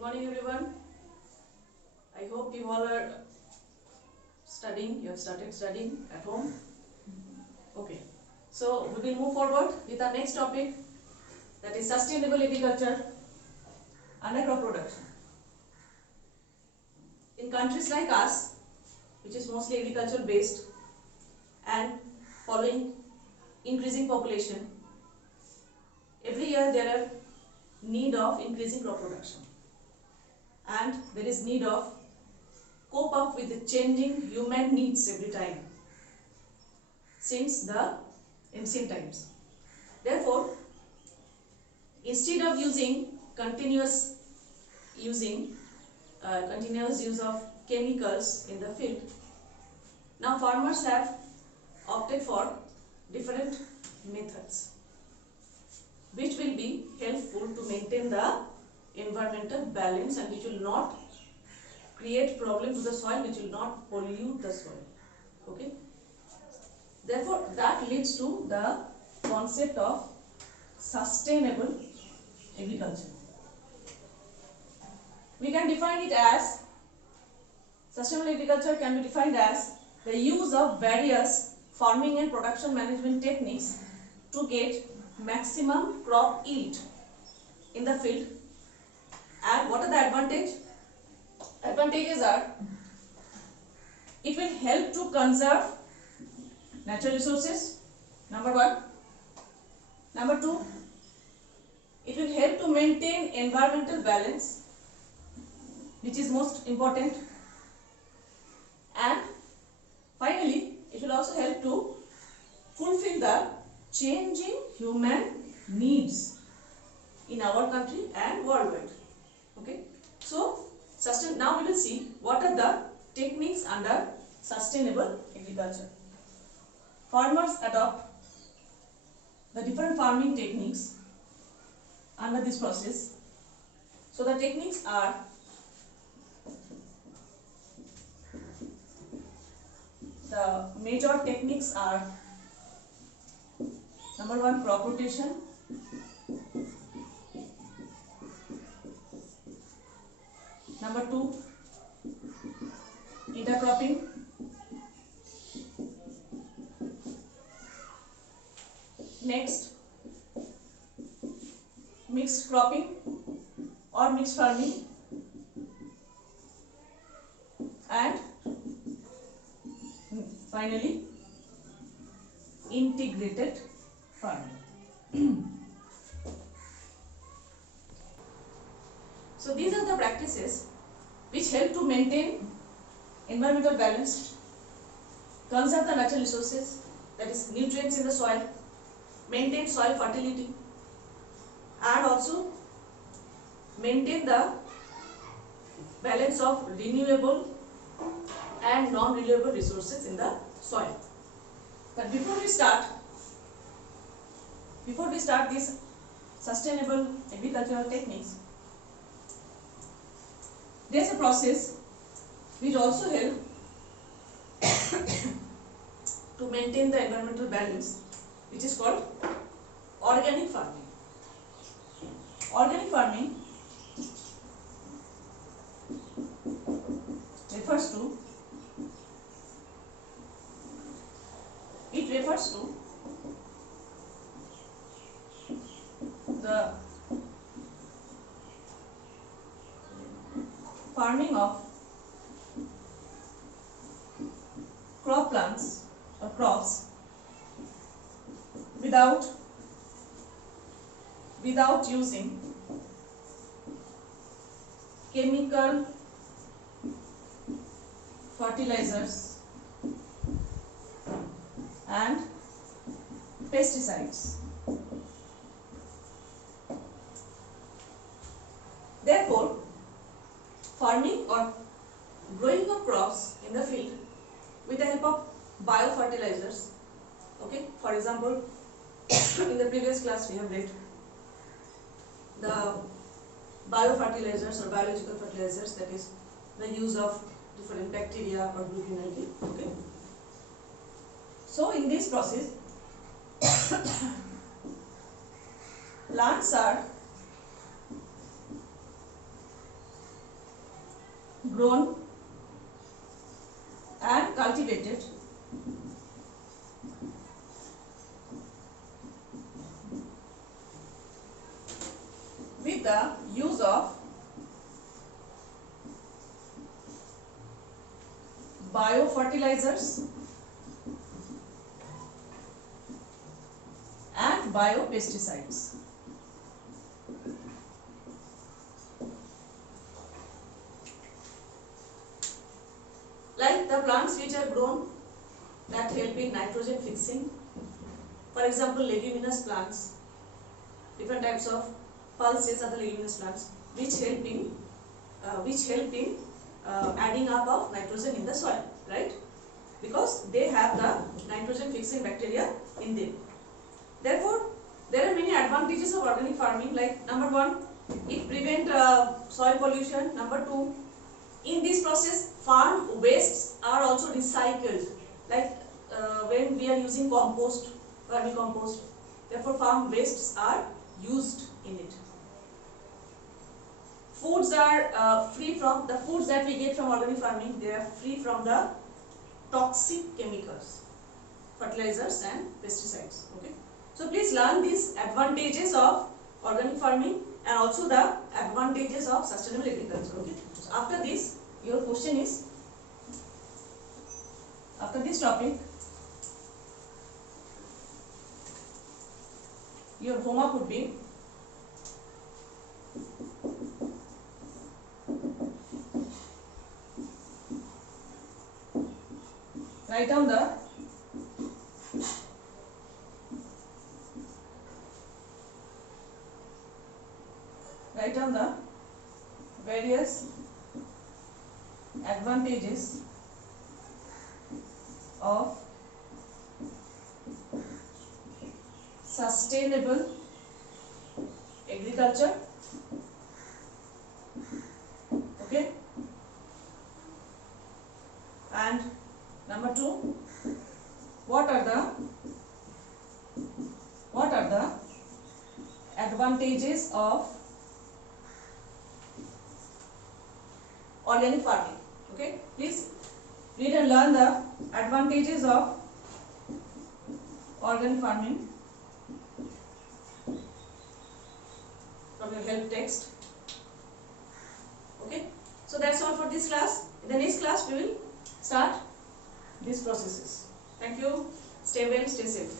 Good morning, everyone. I hope you all are studying. You have started studying at home. Okay. So we will move forward with our next topic, that is sustainable agriculture and crop production. In countries like us, which is mostly agriculture based and following increasing population, every year there are need of increasing crop production, and there is need of cope up with the changing human needs every time since the ancient times. Therefore, instead of using continuous use of chemicals in the field, now farmers have opted for different methods which will be helpful to maintain the environmental balance and which will not create problem to the soil, which will not pollute the soil. Okay. Therefore, that leads to the concept of sustainable agriculture. We can define it as, sustainable agriculture can be defined as the use of various farming and production management techniques to get maximum crop yield in the field. And what are the advantages? Advantages are, it will help to conserve natural resources, number one. Number two, it will help to maintain environmental balance, which is most important. And finally, it will also help to fulfill the changing human needs in our country and worldwide. Okay. So, now we will see what are the techniques under sustainable agriculture. Farmers adopt the different farming techniques under this process. So the techniques are, the major techniques are, number one, crop rotation. Number two, intercropping. Next, mixed cropping or mixed farming. And finally, integrated farming. So these are the practices which help to maintain environmental balance, conserve the natural resources, that is nutrients in the soil, maintain soil fertility, and also maintain the balance of renewable and non-renewable resources in the soil. But before we start these sustainable agricultural techniques, there is a process which also helps to maintain the environmental balance, which is called organic farming. Organic farming refers to the farming of crop plants or crops without using chemical fertilizers and pesticides. Therefore, farming or growing of crops in the field with the help of biofertilizers. Okay, for example, in the previous class we have read the biofertilizers or biological fertilizers, that is the use of different bacteria or group algae. Okay. So in this process, plants are grown and cultivated with the use of biofertilizers and biopesticides. Like the plants which are grown that help in nitrogen fixing. For example, leguminous plants, different types of pulses are the leguminous plants which help in adding up of nitrogen in the soil, right? Because they have the nitrogen fixing bacteria in them. Therefore, there are many advantages of organic farming. Like number one, it prevents soil pollution. Number two, in this process, farm wastes are also recycled. Like when we are using compost, vermicompost, therefore farm wastes are used in it. Foods are free from the foods that we get from organic farming. They are free from the toxic chemicals, fertilizers and pesticides. Okay. So please learn these advantages of organic farming and also the advantages of sustainable agriculture. Okay. So after this, your question is, after this topic, your homework would be write down the various advantages of sustainable agriculture. Okay. And number two, what are the advantages of organic farming? Okay, please read and learn the advantages of organic farming from your help text. Okay, so that's all for this class. In the next class we will start these processes. Thank you. Stay well, stay safe.